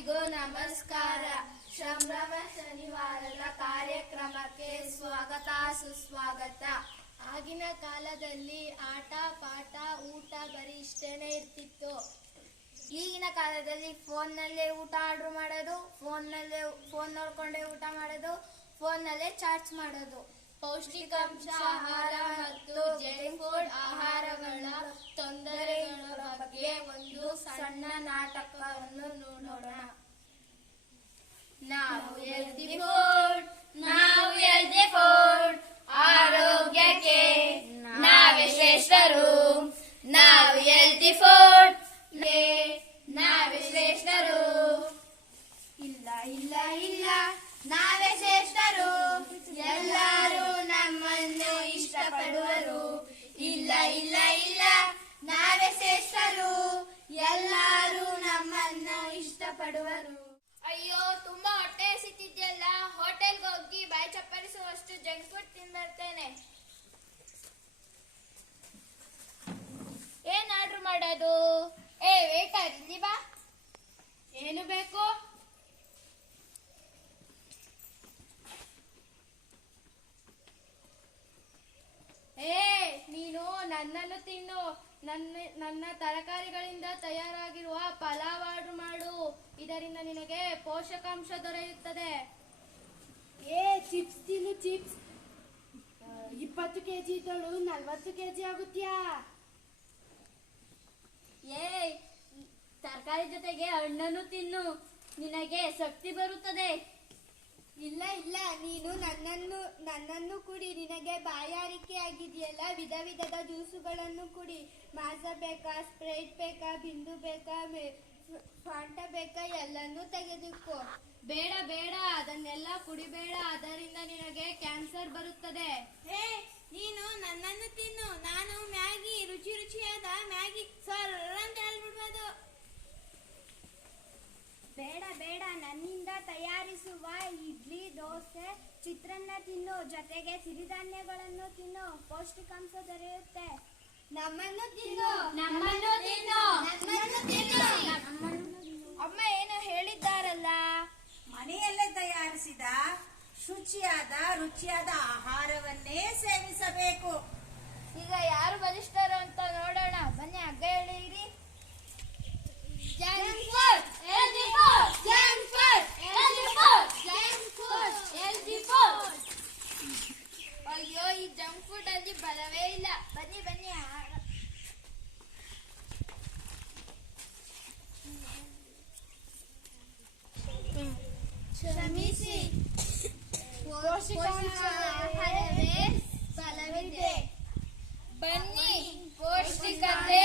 ಎಲ್ಲರಿಗೂ ನಮಸ್ಕಾರ. ಸಂಭ್ರಮ ಶನಿವಾರದ ಕಾರ್ಯಕ್ರಮಕ್ಕೆ ಸ್ವಾಗತ ಸುಸ್ವಾಗತ. ಆಗಿನ ಕಾಲದಲ್ಲಿ ಆಟ ಪಾಠ ಊಟ ಬರೀ ಇಷ್ಟೇನೆ ಇರ್ತಿತ್ತು. ಈಗಿನ ಕಾಲದಲ್ಲಿ ಫೋನ್ನಲ್ಲೇ ಊಟ ಆರ್ಡರ್ ಮಾಡೋದು, ಫೋನ್ ನೋಡ್ಕೊಂಡೇ ಊಟ ಮಾಡೋದು, ಫೋನ್ನಲ್ಲೇ ಚಾಟ್ಸ್ ಮಾಡೋದು. ಪೌಷ್ಟಿಕಾಂಶ ಆಹಾರ ಮತ್ತು ಜಂಕ್ ಫುಡ್ ಆಹಾರಗಳ ತೊಂದರೆಗಳ ಬಗ್ಗೆ ಒಂದು ಸಣ್ಣ ನಾಟಕವನ್ನು ನೋಡೋಣ. ನಾವು ಹೆಲ್ದಿ ಫುಡ್ ಆರೋಗ್ಯಕ್ಕೆ ನಾವೇ ಶ್ರೇಷ್ಠರು. ನಾವು ಹೆಲ್ದಿ ಫುಡ್ ನಾವೇ ಶ್ರೇಷ್ಠರು. ಇಲ್ಲ ಇಲ್ಲ ಇಲ್ಲ ನಾವೇ ಶ್ರೇಷ್ಠರು. ಎಲ್ಲರೂ ನಮ್ಮನ್ನು ಇಷ್ಟಪಡುವರು. ಇಲ್ಲ ಇಲ್ಲ ಇಲ್ಲ ನಾವೇ ಶ್ರೇಷ್ಠರು. ಎಲ್ಲರೂ ನಮ್ಮನ್ನು ಇಷ್ಟಪಡುವರು. ಅಯ್ಯೋ, ತುಂಬಾ ಹೊಟ್ಟೆ ಹಸಿತಿದ್ಯಲ್ಲ, ಹೋಟೆಲ್ಗೆ ಹೋಗಿ ಬಾಯಿ ಚಪ್ಪರಿಸುವಷ್ಟು ಜಂಕ್ ಫುಡ್ ತಿಂಬರ್ತೇನೆ. ಏನ್ ಆರ್ಡರ್ ಮಾಡೋದು? ವೇಟರ್ ಇಲ್ಲಿ ಬಾ. ಏನು ಬೇಕು? ನೀನು ನನ್ನನ್ನು ತಿನ್ನು. ನನ್ನ ತರಕಾರಿಗಳಿಂದ ತಯಾರಾಗಿರುವ ಪಲಾವ್ ಆರ್ಡರ್ ಮಾಡು. ಇದರಿಂದ ನಿನಗೆ ಪೋಷಕಾಂಶ ದೊರೆಯುತ್ತದೆ. ಚಿಪ್ಸ್ ತಿನ್ನು, ಚಿಪ್ಸ್. 20 kg ಇದ್ದಳು 40 kg ಆಗುತ್ತೀಯಾ? ತರಕಾರಿ ಜೊತೆಗೆ ಹಣ್ಣನ್ನು ತಿನ್ನು, ನಿನಗೆ ಶಕ್ತಿ ಬರುತ್ತದೆ. ಇಲ್ಲ ಇಲ್ಲ, ನೀನು ನನ್ನನ್ನು ಕುಡಿ. ನಿನಗೆ ಬಾಯಾರಿಕೆ ಆಗಿದೆಯಲ್ಲ, ವಿಧ ವಿಧದ ಜ್ಯೂಸುಗಳನ್ನು ಕುಡಿ. ಮಾಜಾ ಬೇಕಾ, ಸ್ಪ್ರೈಟ್ ಬೇಕಾ, ಬಿಂದು ಬೇಕಾ, ಫಾಂಟಾ ಬೇಕಾ, ಎಲ್ಲನೂ ತೆಗೆದುಕೋ. ಬೇಡ ಬೇಡ, ಅದನ್ನೆಲ್ಲ ಕುಡಿಬೇಡ. ಅದರಿಂದ ನಿನಗೆ ಕ್ಯಾನ್ಸರ್ ಬರುತ್ತದೆ. ನೀನು ನನ್ನನ್ನು ತಿನ್ನು. ನಾನು ಮ್ಯಾಗಿ, ರುಚಿ ರುಚಿಯಾದ ಮ್ಯಾಗಿ ಸರ್ರ ಅಂತ ಹೇಳ್ಬಿಡ್ಬೋದು. ಬೇಡ ಬೇಡ, ನನ್ನಿಂದ ತಯಾರಿಸುವ ಇಡ್ಲಿ, ದೋಸೆ, ಚಿತ್ರಾನ್ನ ತಿನ್ನು. ಜೊತೆಗೆ ಸಿರಿಧಾನ್ಯಗಳನ್ನು ತಿನ್ನು, ಪೌಷ್ಟಿಕಾಂಶ ದೊರೆಯುತ್ತೆ. ನಮ್ಮನ್ನು ತಿನ್ನು, ನಮ್ಮನ್ನು ತಿನ್ನು, ನಮ್ಮನ್ನು ತಿನ್ನು. ಅಮ್ಮ ಏನೋ ಹೇಳಿದ್ದಾರಲ್ಲ. ಮನೆಯಲ್ಲೇ ತಯಾರಿಸಿದ ಶುಚಿಯಾದ ರುಚಿಯಾದ ಆಹಾರವನ್ನೇ ಸೇವಿಸಬೇಕು. ಈಗ ಯಾರು ಬಲಿಷ್ಠರು ಅಂತ ನೋಡೋಣ. ಬನ್ನಿ, ಹಗ್ಗ ಎಳೀರಿ. Junk food, healthy food. Junk food, healthy food. Junk food, healthy food. ಅಯ್ಯೋ, ಈ ಜಂಕ್ ಫುಡ್ ಅಲ್ಲಿ ಬಲವೇ ಇಲ್ಲ. ಬನ್ನಿ ಬನ್ನಿ. ಕ್ಷಮಿಸಿ, ಪೋಷಕಾಂಶ ಆಹಾರವೇ ಬಲವಿದೆ. ಬನ್ನಿ, ಪೌಷ್ಟಿಕತೆ